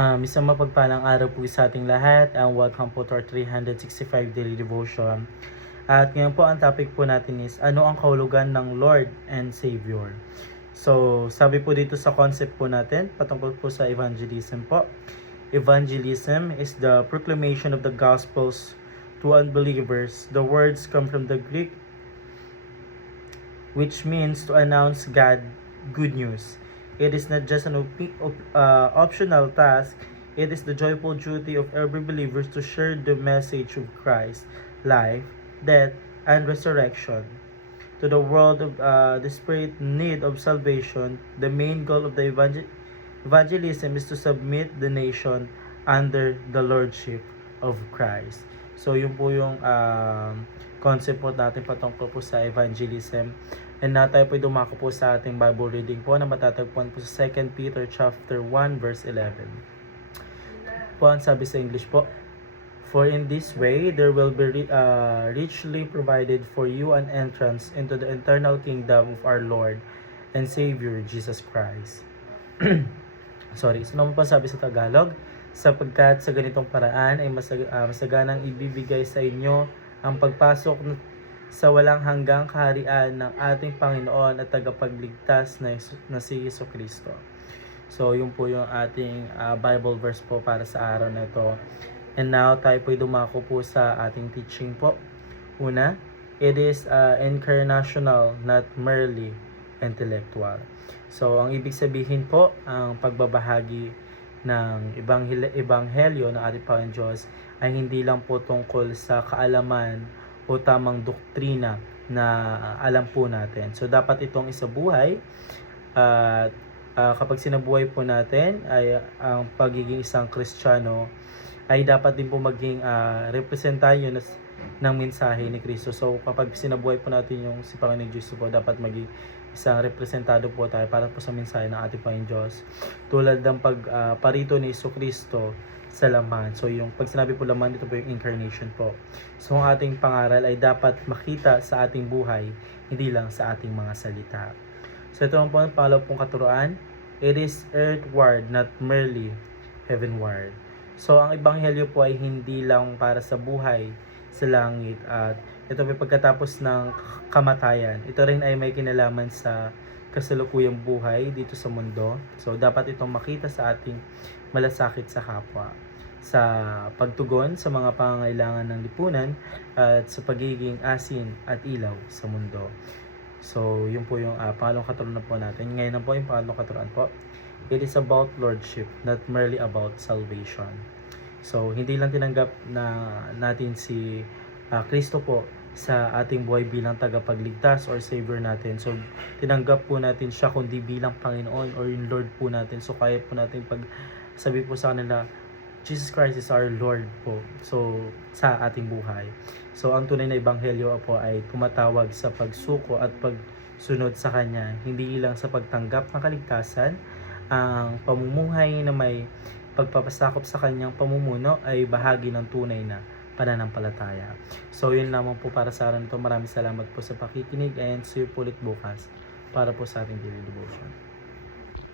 Isang mapagpalang araw po sa ating lahat, and welcome po to our 365 daily devotion. At ngayon po ang topic po natin is, ano ang kahulugan ng Lord and Savior? So, sabi po dito sa concept po natin, patungkol po sa evangelism po. Evangelism is the proclamation of the Gospels to unbelievers. The words come from the Greek, which means to announce God good news. It is not just an optional task. It is the joyful duty of every believer to share the message of Christ, life, death, and resurrection. To the world of desperate need of salvation, the main goal of the evangelism is to submit the nation under the lordship of Christ. So yun po yung concept po natin patungkol po sa evangelism. And na tayo po dumako po sa ating Bible reading po na matatagpuan po sa 2 Peter chapter 1 verse 11. Po ang sabi sa English po, "For in this way there will be richly provided for you an entrance into the eternal kingdom of our Lord and Savior Jesus Christ." Sorry, so naman po sabi sa Tagalog, sapagkat sa ganitong paraan ay masaganang ibibigay sa inyo ang pagpasok sa walang hanggang kaharian ng ating Panginoon at tagapagligtas na si Jesucristo. So, yun po yung ating Bible verse po para sa araw na ito. And now, tayo po dumako po sa ating teaching po. Una, it is incarnational, not merely intellectual. So, ang ibig sabihin po, ang pagbabahagi ng ebanghelyo ng ating Panginoon Diyos ay hindi lang po tungkol sa kaalaman o tamang doktrina na alam po natin. So, dapat itong isabuhay at kapag sinabuhay po natin ay ang pagiging isang Kristiyano ay dapat din po maging representayo ng mensahe ni Kristo. So, kapag sinabuhay po natin yung si Panginoon Diyos po, dapat maging isang representado po tayo para po sa mensahe ng ating Panginoon Diyos. Tulad ng pagparito ni Jesucristo sa laman. So, yung pag sinabi po laman, ito po yung incarnation po. So, ang ating pangaral ay dapat makita sa ating buhay, hindi lang sa ating mga salita. So, ito po ang pangalaw pong katuruan. It is earthward, not merely heavenward. So, ang ebanghelyo po ay hindi lang para sa buhay sa langit at ito may pagkatapos ng kamatayan. Ito rin ay may kinalaman sa kasalukuyang buhay dito sa mundo. So, dapat itong makita sa ating malasakit sa kapwa, sa pagtugon sa mga pangangailangan ng lipunan at sa pagiging asin at ilaw sa mundo. So, yun po yung pangalawang katuruan po natin. Ngayon na po yung pangalawang katuruan po. It is about lordship, not merely about salvation. So, hindi lang tinanggap natin si Kristo po sa ating buhay bilang tagapagligtas or Savior natin. So, tinanggap po natin siya kundi bilang Panginoon or yung Lord po natin. So, kaya po natin sabi po sa kanila, Jesus Christ is our Lord po. So, sa ating buhay. So, ang tunay na ebanghelyo po ay tumatawag sa pagsuko at pagsunod sa Kanya. Hindi lang sa pagtanggap ng kaligtasan, ang pamumuhay na may pagpapasakop sa Kanyang pamumuno ay bahagi ng tunay na pananampalataya. So, yun lamang po para sa araw nito. Maraming salamat po sa pakikinig and see you po ulit bukas para po sa ating daily devotion.